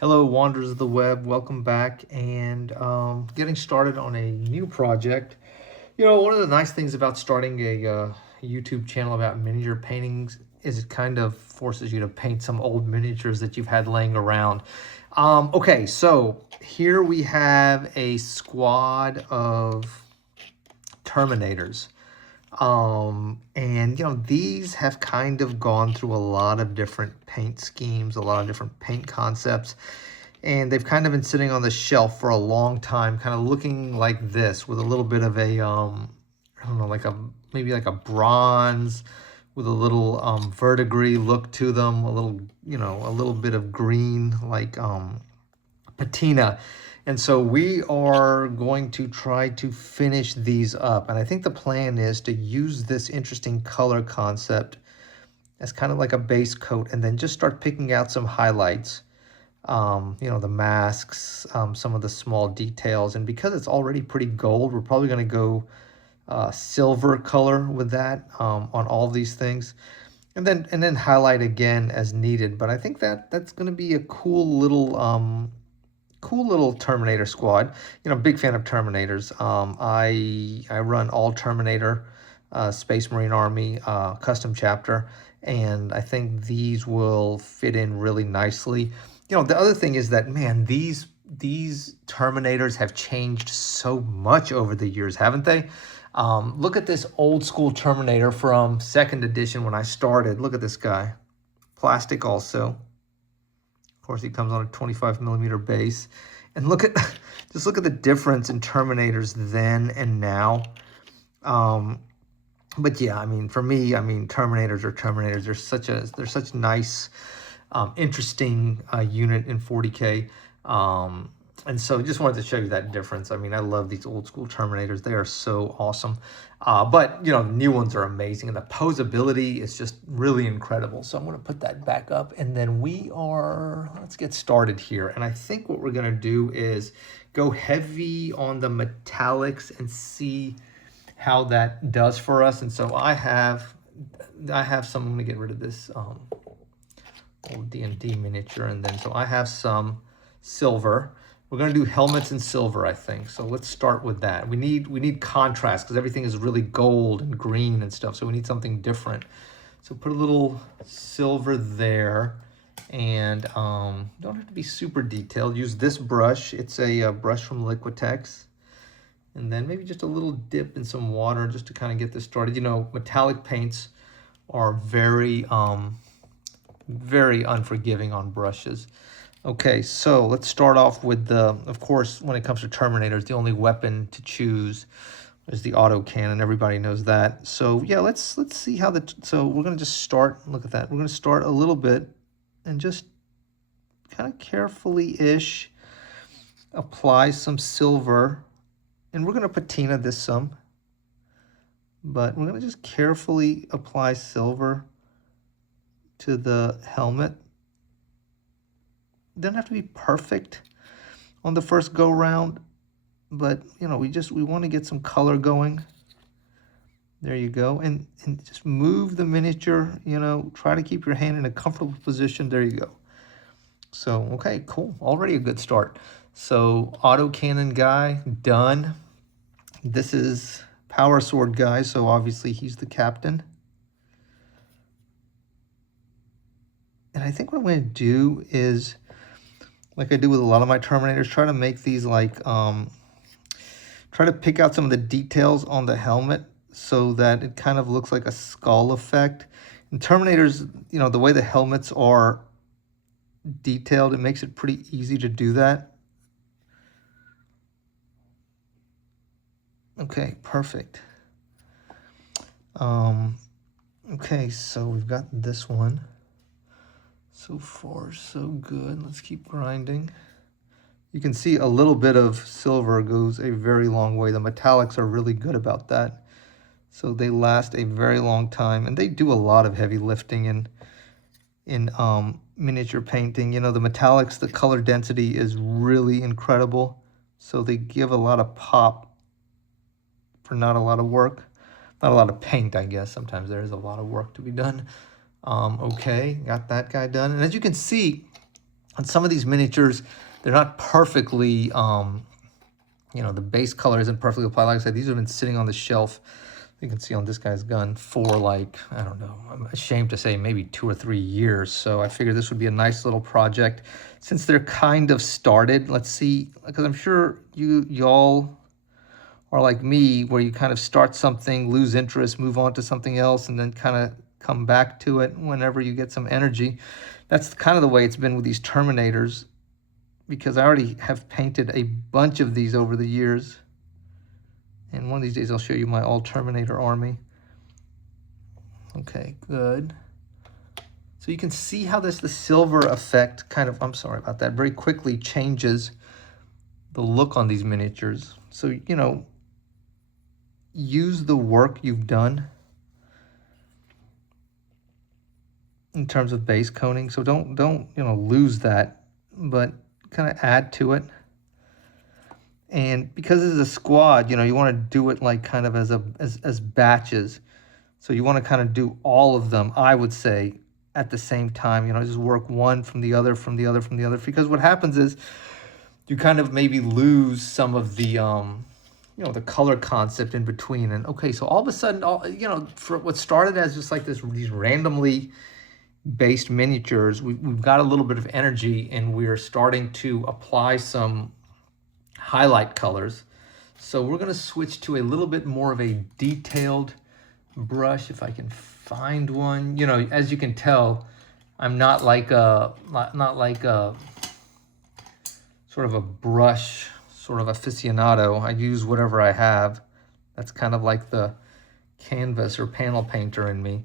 Hello, wanderers of the web. Welcome back, and getting started on a new project. One of the nice things about starting a YouTube channel about miniature paintings is it kind of forces you to paint some old miniatures that you've had laying around. Okay, so here we have a squad of Terminators. And these have kind of gone through a lot of different paint schemes, a lot of different paint concepts, and they've kind of been sitting on the shelf for a long time, kind of looking like this with a little bit of a, I don't know, like maybe like a bronze with a little verdigris look to them, a little, a little bit of green, like patina. And so we are going to try to finish these up. And I think the plan is to use this interesting color concept as kind of like a base coat and then just start picking out some highlights. The masks, some of the small details. And because it's already pretty gold, we're probably going to go silver color with that on all of these things. And then highlight again as needed. But I think that's going to be a cool little Terminator squad. Big fan of Terminators. I run all Terminator, Space Marine Army, custom chapter, and I think these will fit in really nicely. The other thing is that, man, these Terminators have changed so much over the years, haven't they? Look at this old school Terminator from 2nd edition when I started. Look at this guy. Plastic also. Of course, he comes on a 25mm base. And just look at the difference in Terminators then and now. But yeah, I mean, for me, Terminators are Terminators. They're such nice, interesting unit in 40K. And so just wanted to show you that difference. I mean, I love these old school Terminators. They are so awesome. But, the new ones are amazing. And the posability is just really incredible. So I'm going to put that back up. And then let's get started here. And I think what we're going to do is go heavy on the metallics and see how that does for us. And so I have some, I'm going to get rid of this old D&D miniature. And then, so I have some silver. We're going to do helmets in silver, I think. So let's start with that. We need contrast because everything is really gold and green and stuff. So we need something different. So put a little silver there. And don't have to be super detailed. Use this brush. It's a brush from Liquitex. And then maybe just a little dip in some water just to kind of get this started. Metallic paints are very unforgiving on brushes. Okay, so let's start off with of course, when it comes to Terminators, the only weapon to choose is the autocannon. Everybody knows that. So yeah, let's see how so we're gonna just start, look at that. We're gonna start a little bit and just kind of carefully-ish apply some silver. And we're gonna patina this some, but we're gonna just carefully apply silver to the helmet. Doesn't have to be perfect on the first go round, but we want to get some color going. There you go. And just move the miniature, try to keep your hand in a comfortable position. There you go. So, okay, cool. Already a good start. So autocannon guy, done. This is power sword guy, so obviously he's the captain. And I think what I'm going to do is, like I do with a lot of my Terminators, try to make these like, try to pick out some of the details on the helmet so that it kind of looks like a skull effect. In Terminators, the way the helmets are detailed, it makes it pretty easy to do that. Okay, perfect. Okay, so we've got this one. So far, so good. Let's keep grinding. You can see a little bit of silver goes a very long way. The metallics are really good about that. So they last a very long time. And they do a lot of heavy lifting in miniature painting. The metallics, the color density is really incredible. So they give a lot of pop for not a lot of work. Not a lot of paint, I guess. Sometimes there is a lot of work to be done. Okay, got that guy done. And as you can see, And some of these miniatures, they're not perfectly, you know, the base color isn't perfectly applied. Like I said, these have been sitting on the shelf. You can see on this guy's gun for like, I don't know, I'm ashamed to say maybe 2 or 3 years. So I figured this would be a nice little project since they're kind of started. Let's see, because I'm sure y'all are like me, where you kind of start something, lose interest, move on to something else, and then kind of come back to it whenever you get some energy. That's kind of the way it's been with these Terminators, because I already have painted a bunch of these over the years. And one of these days I'll show you my all Terminator army. Okay, good. So you can see how the silver effect kind of, I'm sorry about that, very quickly changes the look on these miniatures. So, you know, use the work you've done in terms of base coating. So don't you know, lose that, but kind of add to it. And because this is a squad, you know, you want to do it like kind of as batches. So you want to kind of do all of them, I would say, at the same time. You know, just work one from the other, from the other, from the other. Because what happens is you kind of maybe lose some of the, you know, the color concept in between. And okay, so all of a sudden, you know, for what started as just like these randomly based miniatures, we've got a little bit of energy, and we're starting to apply some highlight colors. So we're going to switch to a little bit more of a detailed brush, if I can find one. You know, as you can tell, I'm not like a sort of a brush sort of aficionado. I use whatever I have. That's kind of like the canvas or panel painter in me.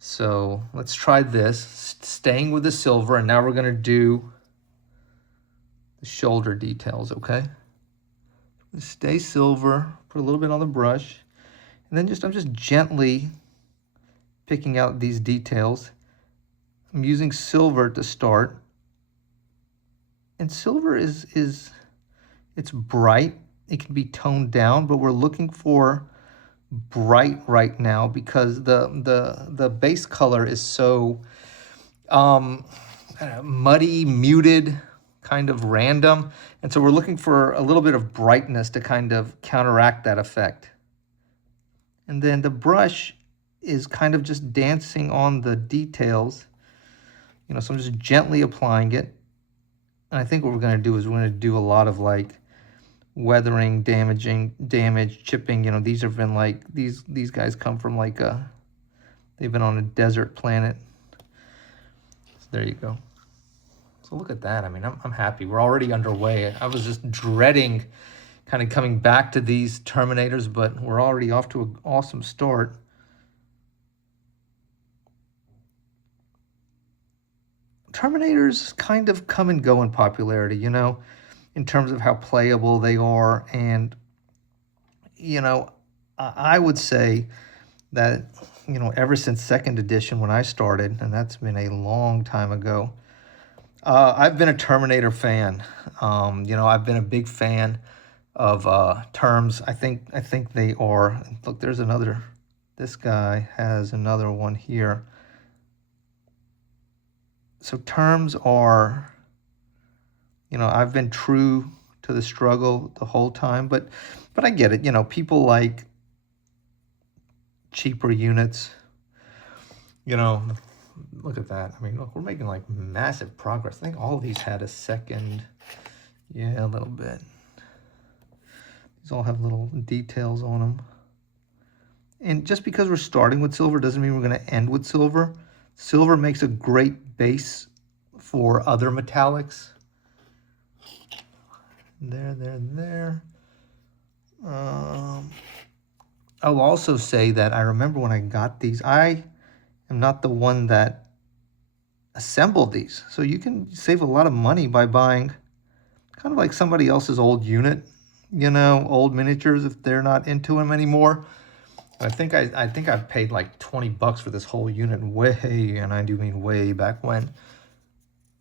So let's try this, staying with the silver, and now we're going to do the shoulder details, okay? Stay silver, put a little bit on the brush, and then I'm just gently picking out these details. I'm using silver to start, and silver is it's bright. It can be toned down, but we're looking for bright right now because the base color is so muddy, muted, kind of random. And so we're looking for a little bit of brightness to kind of counteract that effect. And then the brush is kind of just dancing on the details. You know, so I'm just gently applying it. And I think what we're going to do is we're going to do a lot of like weathering, damage, chipping. You know, these have been like, these guys come from like they've been on a desert planet. So there you go. So look at that. I mean, I'm happy. We're already underway. I was just dreading kind of coming back to these Terminators, but we're already off to an awesome start. Terminators kind of come and go in popularity, you know, in terms of how playable they are. And, you know, I would say that, you know, ever since 2nd edition when I started, and that's been a long time ago, I've been a Terminator fan. You know, I've been a big fan of terms. I think they are. Look, there's another. This guy has another one here. So terms are, you know, I've been true to the struggle the whole time, but I get it. You know, people like cheaper units. You know, look at that. I mean, look, we're making like massive progress. I think all of these had a second. Yeah, a little bit. These all have little details on them. And just because we're starting with silver doesn't mean we're going to end with silver. Silver makes a great base for other metallics. There. I'll also say that I remember when I got these, I am not the one that assembled these. So you can save a lot of money by buying kind of like somebody else's old unit, you know, old miniatures if they're not into them anymore. I think I've paid like $20 for this whole unit way, and I do mean way back when.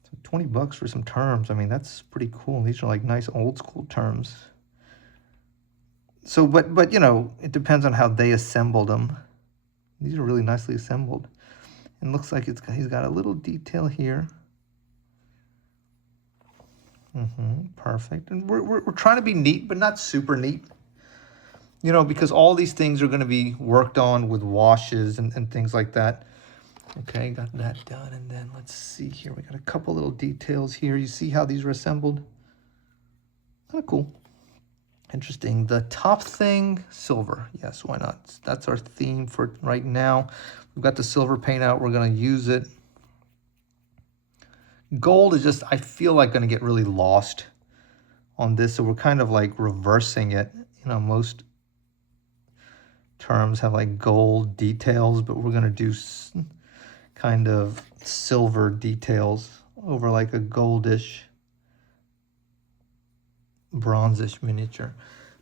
So $20 for some terms. I mean, that's pretty cool. These are like nice old school terms. So, but you know, it depends on how they assembled them. These are really nicely assembled. And looks like he's got a little detail here. Perfect. And we're trying to be neat, but not super neat. You know, because all these things are going to be worked on with washes and things like that. Okay, got that done. And then let's see here. We got a couple little details here. You see how these are assembled? Kind of cool. Interesting. The top thing, silver. Yes, why not? That's our theme for right now. We've got the silver paint out. We're going to use it. Gold is just, I feel like, going to get really lost on this. So we're kind of like reversing it. You know, most terms have like gold details, but we're going to do kind of silver details over like a goldish, bronzish miniature.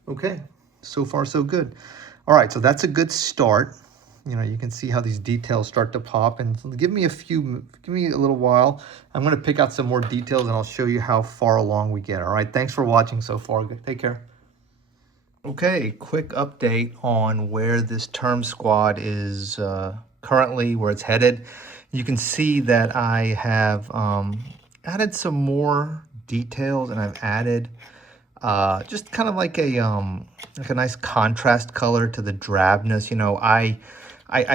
Okay, so far so good. All right, so that's a good start. You know, you can see how these details start to pop, and give me a little while. I'm going to pick out some more details and I'll show you how far along we get. All right, thanks for watching so far. Take care. Okay, quick update on where this term squad is currently, where it's headed. You can see that I have added some more details, and I've added just kind of like a nice contrast color to the drabness. You know, I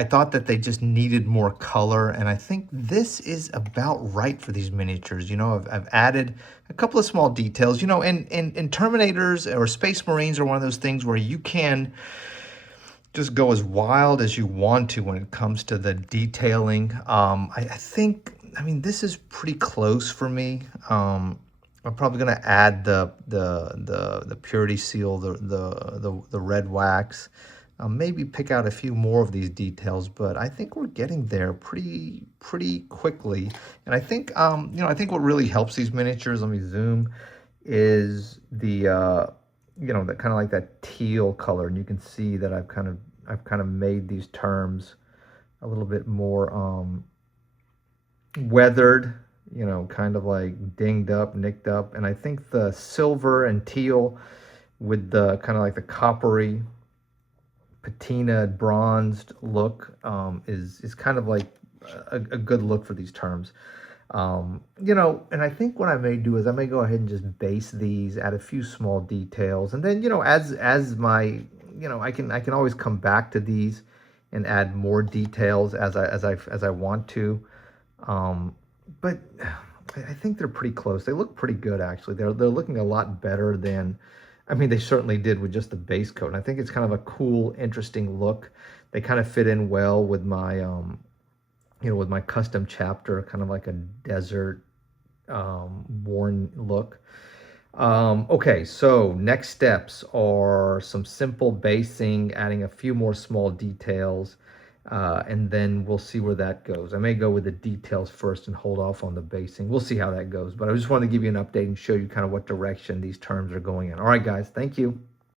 thought that they just needed more color, and I think this is about right for these miniatures. You know, I've added a couple of small details. You know, and Terminators or Space Marines are one of those things where you can just go as wild as you want to when it comes to the detailing. I think, I mean, this is pretty close for me. I'm probably gonna add the purity seal, the red wax. Maybe pick out a few more of these details, but I think we're getting there pretty quickly. And I think you know, I think what really helps these miniatures, let me zoom, is the you know, that kind of like that teal color. And you can see that I've kind of made these terms a little bit more weathered, you know, kind of like dinged up, nicked up. And I think the silver and teal with the kind of like the coppery patina bronzed look is kind of like a good look for these terms. You know, and I think what I may do is I may go ahead and just base these, add a few small details, and then, you know, as my, you know, I can always come back to these and add more details as I want to. But I think they're pretty close. They look pretty good, actually. They're looking a lot better than, I mean, they certainly did with just the base coat. And I think it's kind of a cool, interesting look. They kind of fit in well with my, you know, with my custom chapter, kind of like a desert worn look. Okay, so next steps are some simple basing, adding a few more small details, and then we'll see where that goes. I may go with the details first and hold off on the basing. We'll see how that goes, but I just wanted to give you an update and show you kind of what direction these terms are going in. All right, guys, thank you.